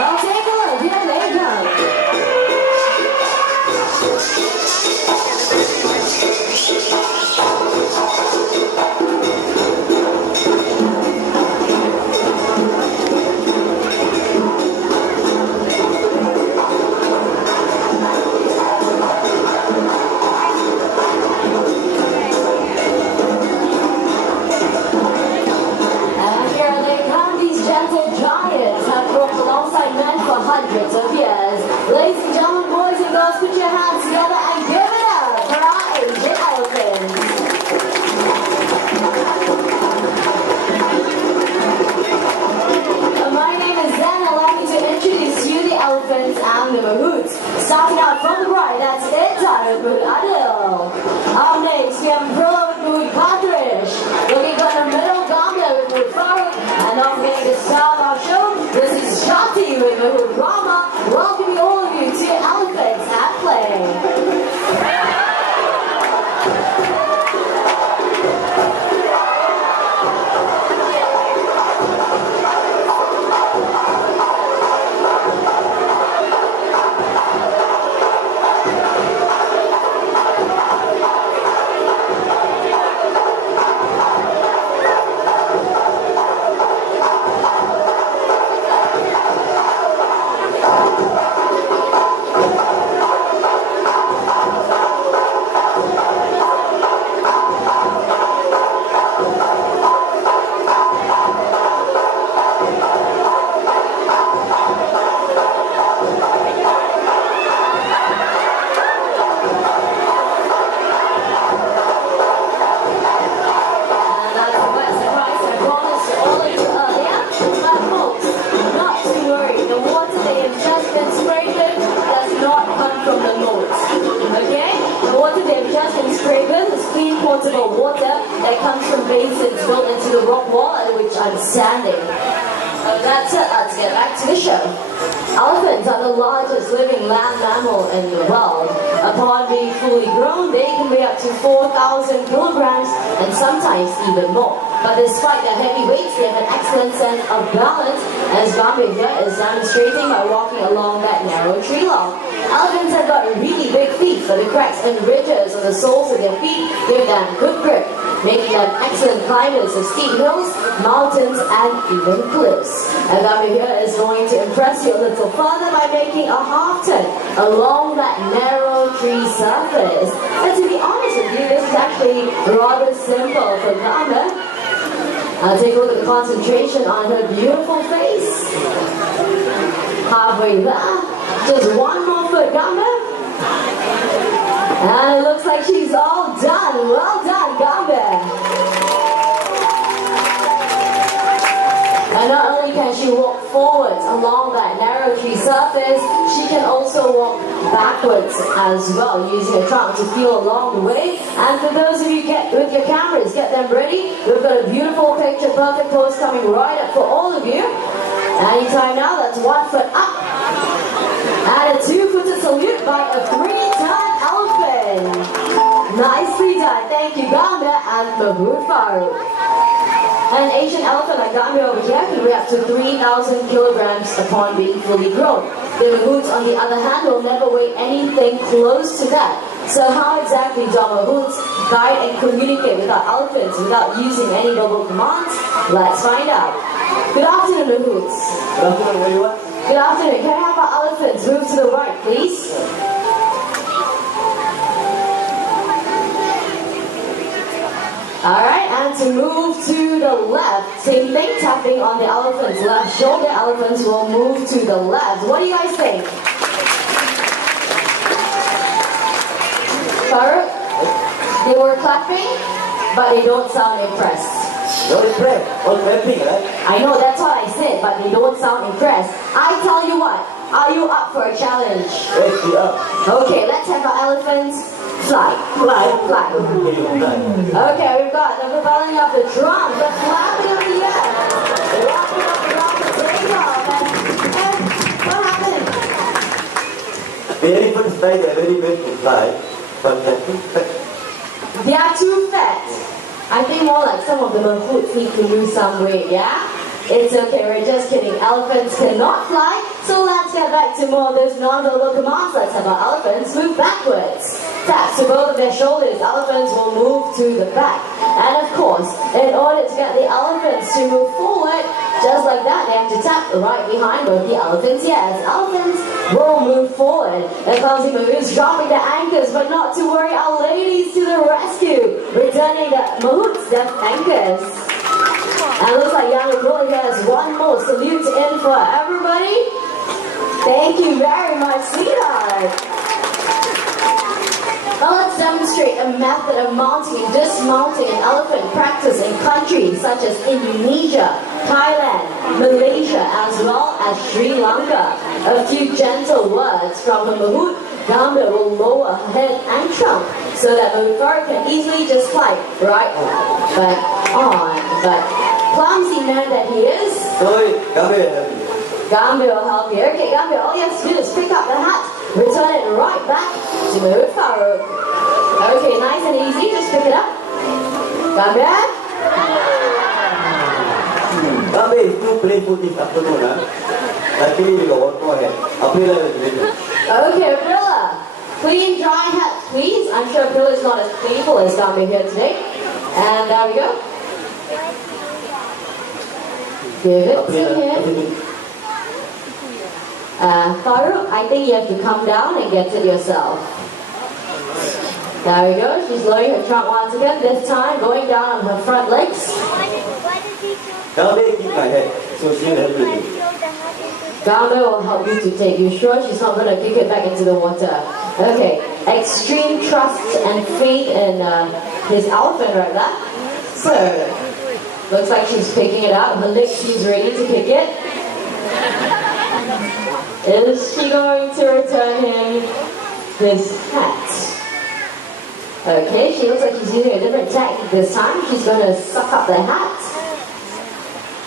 I'll take a look. Here they go. Hundreds of years. Ladies and gentlemen, boys and girls, put your hands together and give it up for our Asian elephants. My name is Zen. Allow me to introduce you the elephants and the mahouts. Starting out from the right, that's Ita with Mahout Adil. Up next, we have Brillo with Mahout Partridge. Looking good in the middle, Gambia with Mahout Farooq. And not forgetting to start our show, this is Shakti with Mahout Rama. Welcoming all of you to Elephants at Play. Water that comes from basins built into the rock wall at which I'm standing. That's it, let's get back to the show. Elephants are the largest living land mammal in the world. Upon being fully grown, they can weigh up to 4,000 kilograms and sometimes even more. But despite their heavy weights, they have an excellent sense of balance, as Gambia here is demonstrating by walking along that narrow tree log. Elephants have got really big feet, so the cracks and ridges on the soles of their feet give them good grip, making them excellent climbers of steep hills, mountains, and even cliffs. And Gambia here is going to impress you a little further by making a half turn along that narrow tree surface. And to be honest with you, this is actually rather simple for Gambia. Take a look at the concentration on her beautiful face. Halfway there. Just one more foot, Gambia. And it looks like she's all done. Well done, Gambia. And not only can she walk forwards along that narrow tree surface, she can also walk backwards as well, using a trunk to feel along the way. And for those of you with your cameras, get them ready. We've got a beautiful picture perfect pose coming right up for all of you. Anytime now, that's 1 foot up. And a 2-footed salute by a 3-ton elephant. Nicely done. Thank you, Gambia and Mahout Farooq. An Asian elephant like Gambia over here can weigh up to 3,000 kilograms upon being fully grown. The mahouts, on the other hand, will never weigh anything close to that. So how exactly do mahouts guide and communicate with our elephants without using any verbal commands? Let's find out. Good afternoon, mahouts. Good afternoon, everyone. Good afternoon. Can I have our elephants move to the right, please? Alright, and to move to the left, same thing, tapping on the elephant's left shoulder. Elephants will move to the left. What do you guys think? Farooq? They were clapping, but they don't sound impressed. Not impressed, all clapping, right? I know, that's what I said, but they don't sound impressed. I tell you what, are you up for a challenge? Yes, we are. Okay, let's have our elephants fly. Fly. Fly. Okay, we've got the propelling of the drum, the flapping of the air, the rocking of the drum, the takeoff, and what happened? The elephants fly, they're very best to fly, but they're too fat. They are too fat. I think more like some of the mahouts need to lose some weight, yeah? It's okay, we're just kidding. Elephants cannot fly, so let's get back to more of those non-verbal commands. Let's have our elephants move backwards. Taps to both of their shoulders, elephants will move to the back. And of course, in order to get the elephants to move forward, just like that, they have to tap right behind both the elephants' ears. Elephants will move forward. The clumsy moves, dropping the anchors, but not to worry, our ladies to the rescue, returning the Mahout's death anchors. And it looks like young Abdullah here has one more salute in for everybody. Thank you very much, sweetheart. Now let's demonstrate a method of mounting and dismounting an elephant practice in countries such as Indonesia, Thailand, Malaysia, as well as Sri Lanka. A few gentle words from the Mahout. Gambhir will lower her head and trunk so that Mahut can easily just climb right back on. But clumsy man that he is, Sorry, Gambhir. Gambhir will help you. Okay, Gambhir, all you have to do is pick up the hat, return it right back to Mahut Farooq. Okay, nice and easy, just pick it up. Gambhir? Gambhir is too playful this afternoon, huh? Luckily we got go ahead. April is ready. Okay, Aprilla. Clean, dry hat, please. I'm sure Aprilla is not as playful as Gambhir here today. And there we go. Give it to him. Farooq, I think you have to come down and get it yourself. There we go. She's lowering her trunk once again. This time going down on her front legs. Gambhir keep my head, so she'll help you. Gambhir will help you to take. You sure she's not going to kick it back into the water? Okay. Extreme trust and faith in his elephant right there. So, looks like she's picking it up. Her leg seems ready to pick it. Is she going to return him his hat? Okay, she looks like she's using a different tactic this time. She's going to suck up the hat.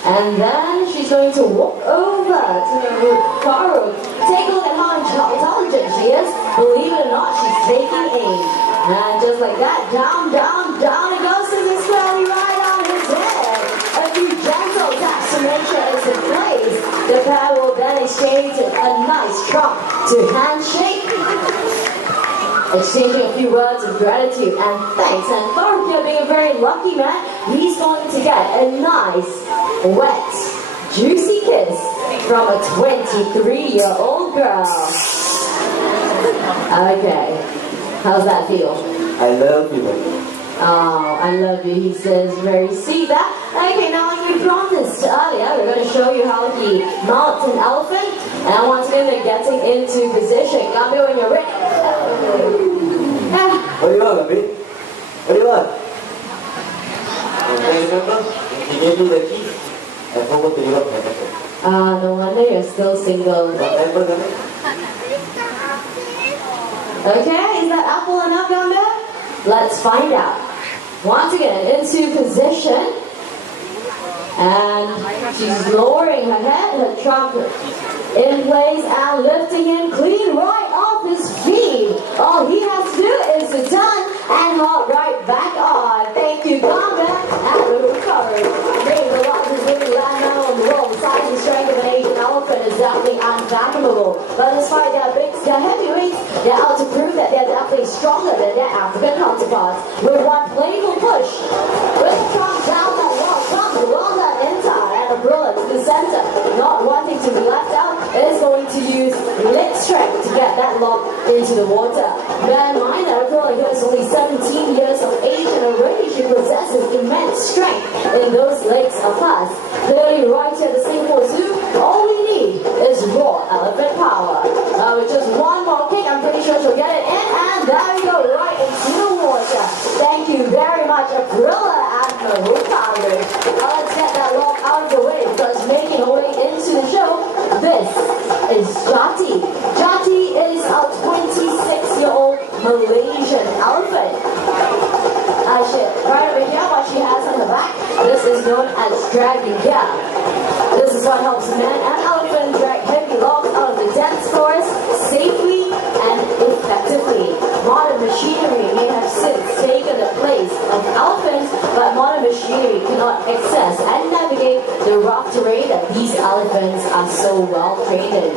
And then she's going to walk over to Farooq. Take a look at how intelligent she is. Believe it or not, she's taking aim. And just like that, down, down, down it goes to the squarely right on his head. A few gentle taps to make sure it's in place. The pair will then exchange a nice trunk to handshake. Exchanging a few words of gratitude and thanks. And Farooq here being a very lucky man, he's going to get a nice, wet, juicy kiss from a 23-year-old girl. Okay, how's that feel? I love you. Oh, I love you, he says very sweet. Okay, now like we promised earlier, we're going to show you how he mounts an elephant. And once again, they're getting into position. Gambhir, when you're ready. What do you want, Gambhir? What do you want? Remember? He gave me the keys. I forgot to give up my apple. No wonder you're still single. What apple, Gambhir? Okay, is that apple enough, Gambhir? Let's find out. Once again, into position. And she's lowering her head, her trunk in place and lifting him clean right off his feet. All he has to do is to turn and hop right back on. Thank you, Gambhir, and the recovery. Being the largest living land mammal in the world, the size and strength of an Asian elephant is definitely unfathomable. But despite their heavyweights, they're out to prove that they're definitely stronger than their African counterparts. With one playful push, with the trunk down that wall, comes along that inside and a bullet to the center, not wanting to be left out, is going to use leg strength to get that log into the water. Bear in mind that Aprilla here is only 17 years of age and already she possesses immense strength in those legs of hers. Clearly right here at the Singapore Zoo, all we need is raw elephant power. With just one more kick, I'm pretty sure she'll get it in, and there we go, right into the water. Thank you very much, Aprilla and Mahut Farooq. Now let's get that log out of the way, because making her way into the show, this is Jati. Jati is a 26-year-old Malaysian elephant. Right over here, what she has on her back, this is known as dragging gear. This is what helps men and elephants drag heavy logs out of the dense forest safely and effectively. Modern machinery may have since taken the place of elephants, but modern machinery cannot access and navigate the rough terrain well trained in.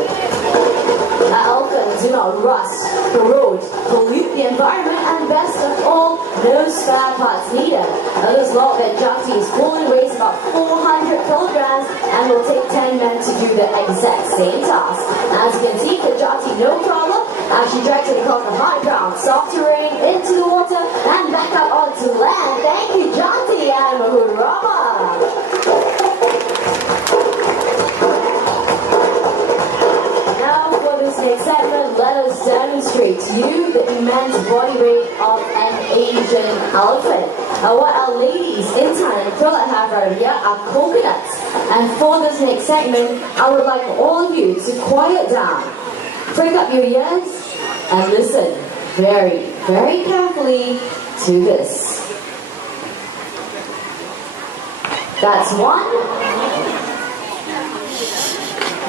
Elephants do not rust, corrode, pollute the environment, and best of all, no spare parts needed. This log-bed jagti fully weighs about 400 kilograms and will take 10 men to do the exact same task. As you can see, the jagti no problem, as she drags it across the high ground, soft terrain, into the water, and back up onto land. Thank you, Jagti and Mahurama. Next segment, let us demonstrate to you the immense body weight of an Asian elephant. What our ladies in Thailand have right here are coconuts. And for this next segment, I would like all of you to quiet down, prick up your ears, and listen very, very carefully to this. That's one.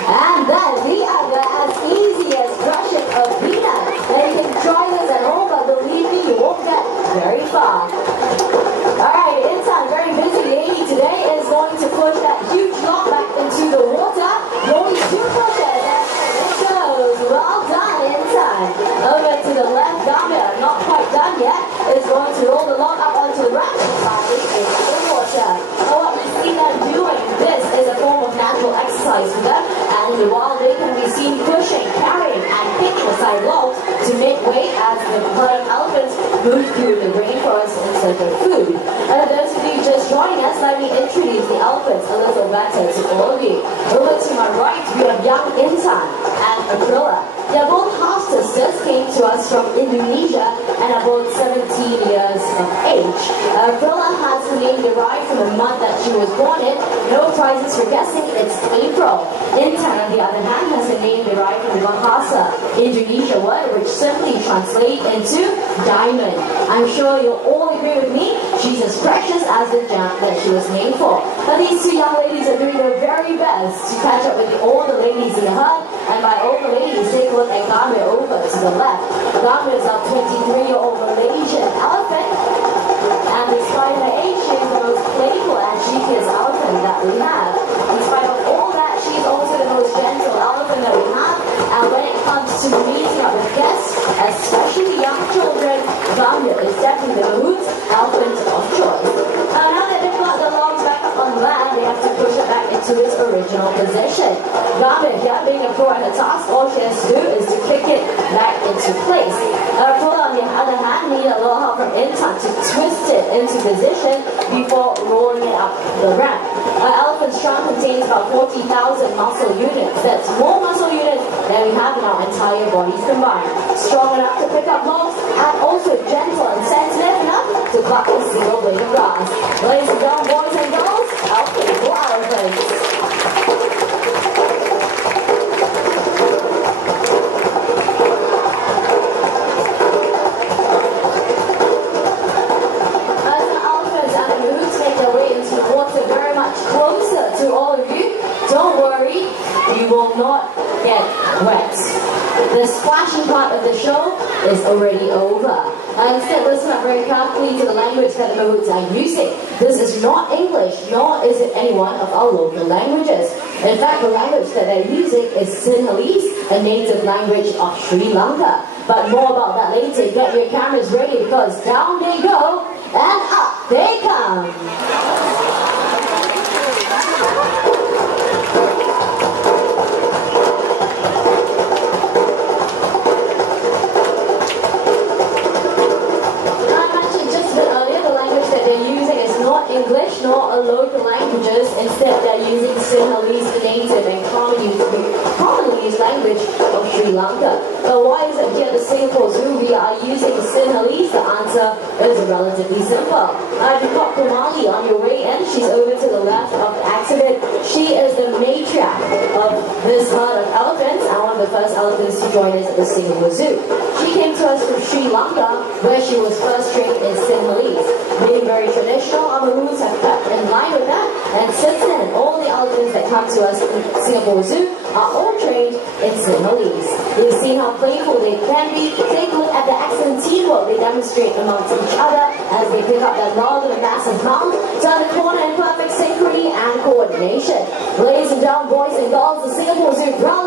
And then the other, as easy as crushing a peanut. And you can try this at home, but believe me, you won't get very far. Alright, Intan, very busy lady today, is going to push that huge log back into the water. Only 2 pushes, and it goes. Well done, Intan. Over to the left, Gambia, not quite done yet, is going to roll the log up onto the right side into the water. So what we see them doing, this is a form of natural exercise for them. And while they can be seen pushing, carrying, and picking aside logs to make way as the herd of elephants move through the rainforest in search of food. And for those of you just joining us, let me introduce the elephants a little better to all of you. Over to my right, we have young Intan and Aprilla. They are both half-sisters, came to us from Indonesia and are both 17 years of age. Aprilla has her name derived from the month that she was born in. No prizes for guessing, it's April. Intan, on the other hand, has a name derived from the Bahasa Indonesia word, which simply translates into diamond. I'm sure you'll all agree with me, she's as precious as the gem that she was named for. But these 2 young ladies are doing their very best to catch up with all the ladies in the herd, and by all the ladies, take a look at Gambia over to the left. Gambia is a 23-year-old Malaysian elephant, and despite her age, she is the most playful and cheekiest elephant that we have. In spite of all that, she is also the most gentle elephant that we have, and when it comes to meeting up with guests, especially young children, Gambia is definitely the Mahout's elephant of choice. Now that they've got the logs back up on land, they have to push it back into its original position. Gambia, here being a pro at the task, all she has to do is to kick it back into place. Aprilla, on the other hand, needed a little help from Intan to twist it into position before rolling it up the ramp. Elephant strength contains about 40,000 muscle units. That's more muscle units than we have in our entire bodies combined. Strong enough to pick up logs, and also gentle and sensitive enough to pluck a single blade of grass. Ladies and gentlemen, boys and girls, elephants for elephants. You will not get wet. The splashing part of the show is already over. Instead, listen up very carefully to the language that the Mahouts are using. This is not English, nor is it any one of our local languages. In fact, the language that they're using is Sinhalese, a native language of Sri Lanka. But more about that later. Get your cameras ready, because down they go, and up they come. English nor a local languages. Instead, they're using Sinhalese, the native and commonly used language of Sri Lanka. But why is it here at the Singapore Zoo we are using Sinhalese? The answer is relatively simple. You've got Kumali on your way in. She's over to the left of the exhibit. She is the matriarch of this herd of elephants and one of the first elephants to join us at the Singapore Zoo. She came to us from Sri Lanka, where she was first trained in Sinhalese. Being very traditional, our rules have kept in line with that, and since then, all the elephants that come to us in Singapore Zoo are all trained in Sinhalese. You've seen how playful they can be. Take a look at the excellent teamwork they demonstrate amongst each other as they pick up that log with a massive mouth, turn the corner in perfect synchrony and coordination. Ladies and gentlemen, boys and girls, the Singapore Zoo proudly